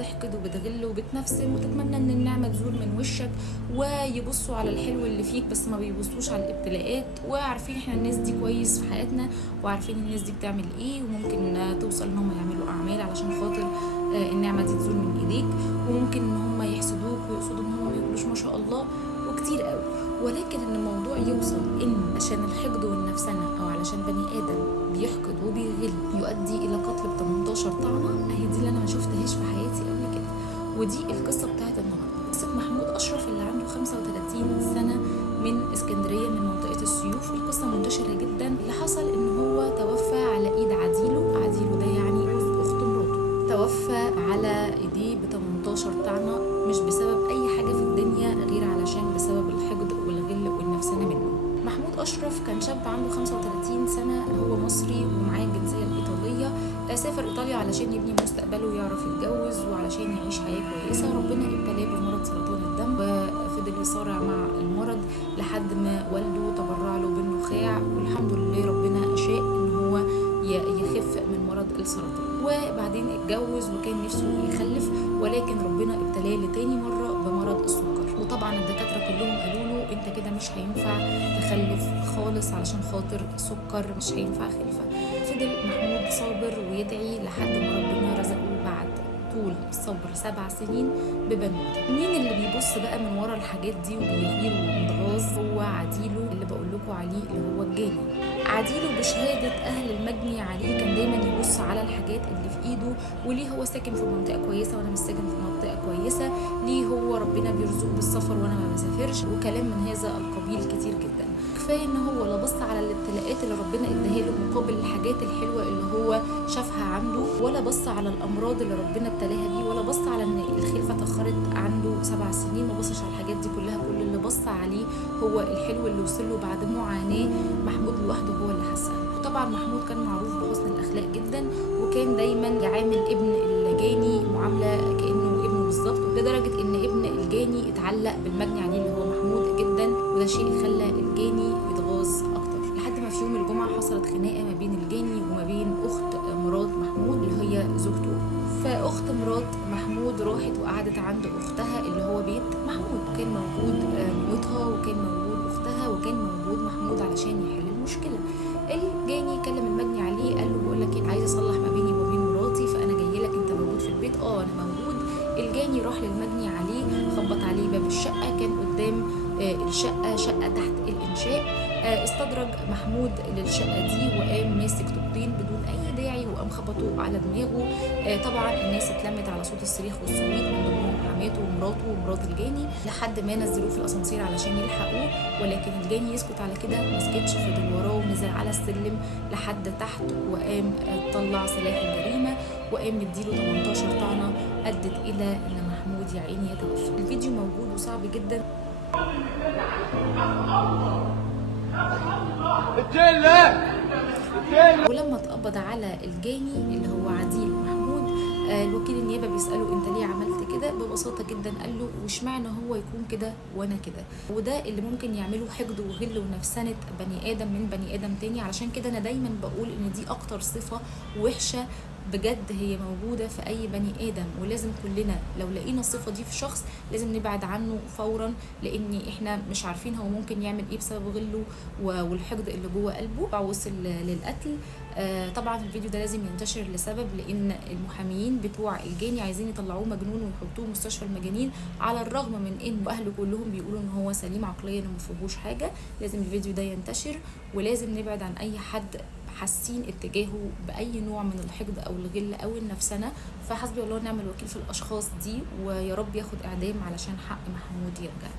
بتحقد وبتغل وبتنفسن وتتمنى ان النعمة تزول من وشك، ويبصوا على الحلو اللي فيك بس ما بيبصوش على الابتلاءات. وعارفين احنا الناس دي كويس في حياتنا، وعارفين الناس دي بتعمل ايه، وممكن توصل ان هم يعملوا اعمال علشان خاطر النعمة دي تزول من ايديك، وممكن ان هم يحسدوك ويقصدوا ان هم ما يقولوش ما شاء الله وكتير قوي. ولكن ان الموضوع يوصل ان عشان الحقد والنفسنة او علشان بني ادم بيحقد وبيغل يؤدي الى قتل ب 18 طعنة، هي دي اللي انا ما شفتهاش في حياتي قبل كده. ودي القصة بتاعت النهارده، قصة محمود اشرف اللي عنده 35 سنة من اسكندرية من منطقة السيوف. القصة منتشرة جدا. اللي حصل ان هو توفى على ايد عديله ده يعني اخت مراته، توفى على ايديه ب 18 طعنة، مش بسبب اي حاجة في الدنيا غير علشان بسبب الحقد والغل والنفسنة منه. محمود أشرف كان شاب عنده 35 سنة، هو مصري ومعاه الجنسية الإيطالية. سافر إيطاليا علشان يبني مستقبله ويعرف يتجوز وعلشان يعيش حياة كويسة. ربنا ابتلاه بمرض سرطان الدم، وفضل يصارع مع المرض لحد ما والده تبرع له بالنخاع، والحمد لله ربنا شاء إن هو يخف من مرض السرطان. وبعدين اتجوز وكان نفسه يخلف، ولكن ربنا ابتلاه لتاني مرة بمرض السكر. وطبعا الدكاترة كلهم قالوا له انت كده مش هينفع تخلف خالص علشان خاطر سكر، مش هينفع خلفة. فضل محمود صابر ويدعي لحد ما ربنا رزقه بعد طول الصبر 7 سنين ببنوته. مين اللي بيبص بقى من ورا الحاجات دي وبيغير ومتغاظ؟ هو عديله اللي بقول لكم عليه، اللي هو الجاني. عديله بشهادة أهل المجني عليه كان دايما يبص على الحاجات اللي في إيده، وليه هو ساكن في منطقة كويسة وأنا مش ساكن في منطقة كويسة، ليه هو ربنا بيرزقه بالسفر وأنا ما بسافرش، وكلام من هذا القبيل كتير جدا. كفاية إن هو لا بص على الابتلاءات اللي ربنا اداها له مقابل الحاجات الحلوة اللي هو شافها عنده، ولا بص على الأمراض اللي ربنا ابتلاها بيه، ولا بص على إن الخلفة اتأخرت عنده 7 سنين، ما بصش على الحاجات دي كلها. كل اللي بص عليه هو الحلو اللي وصل له بعد معاناة محمود لوحده هو اللي حسها. وطبعا محمود كان معروف بحسن الأخلاق جدا، وكان دايما يعامل ابن الجاني معاملة كأنه ابنه بالظبط، لدرجة إن ابن الجاني اتعلق بالمجني عليه اللي هو محمود جدا، وده شيء خلى الجاني يتغاظ أكتر. لحد ما في يوم الجمعة حصلت خناقة ما بين الجاني وما بين أخت مرات محمود اللي هي زوجته. فأخت مرات محمود راحت وقعدت عند أختها اللي هو بيت محمود، كان موجود مامتها وكان موجود أختها وكان موجود محمود علشان يحل المشكلة. الجاني كلم المجني عليه، قال له بقول لك ايه، عايز اصلح ما بيني وما بين مراتي، فانا جاي لك، انت موجود في البيت؟ اه انا موجود. الجاني راح للمجني عليه، خبط عليه باب الشقة، كان قدام الشقة شقة تحت الإنشاء. استدرج محمود للشقة دي وقام ماسك طوبتين بدون أي داعي وقام خبطه على دماغه. طبعا الناس اتلمت على صوت الصريخ والصويت، من ضمنهم حماته ومراته ومرات الجاني، لحد ما نزلوه في الأسانسير علشان يلحقوه. ولكن الجاني يسكت على كده، مسكتش، فضل وراه ونزل على السلم لحد تحت، وقام طلع سلاح الجريمة وقام مديله 18 طعنة أدت إلى إن محمود يا عيني يتوفى. الفيديو موجود وصعب جدا. ولما اتقبض على الجاني اللي هو عديل محمود، الوكيل النيابه بيساله انت ليه عملت كده؟ ببساطه جدا قال له واشمعنى هو يكون كده وانا كده؟ وده اللي ممكن يعمله حقد وغل ونفسنه بني ادم من بني ادم تاني. علشان كده انا دايما بقول ان دي اكتر صفه وحشه بجد هي موجودة في أي بني آدم، ولازم كلنا لو لقينا الصفة دي في شخص لازم نبعد عنه فورا، لأن إحنا مش عارفين هو ممكن يعمل إيه بسبب غله والحقد اللي جوه قلبه وصل للقتل. طبعا الفيديو ده لازم ينتشر لسبب، لأن المحاميين بتوع الجاني عايزين يطلعوه مجنون ويحطوه مستشفى المجانين، على الرغم من إن أهله كلهم بيقولوا إن هو سليم عقليا وما فيهوش حاجة. لازم الفيديو ده ينتشر، ولازم نبعد عن أي حد حاسين اتجاهه باي نوع من الحقد او الغل او النفسنه. فحسبي الله ونعم الوكيل في الاشخاص دي، ويا رب ياخد اعدام علشان حق محمود يرجع.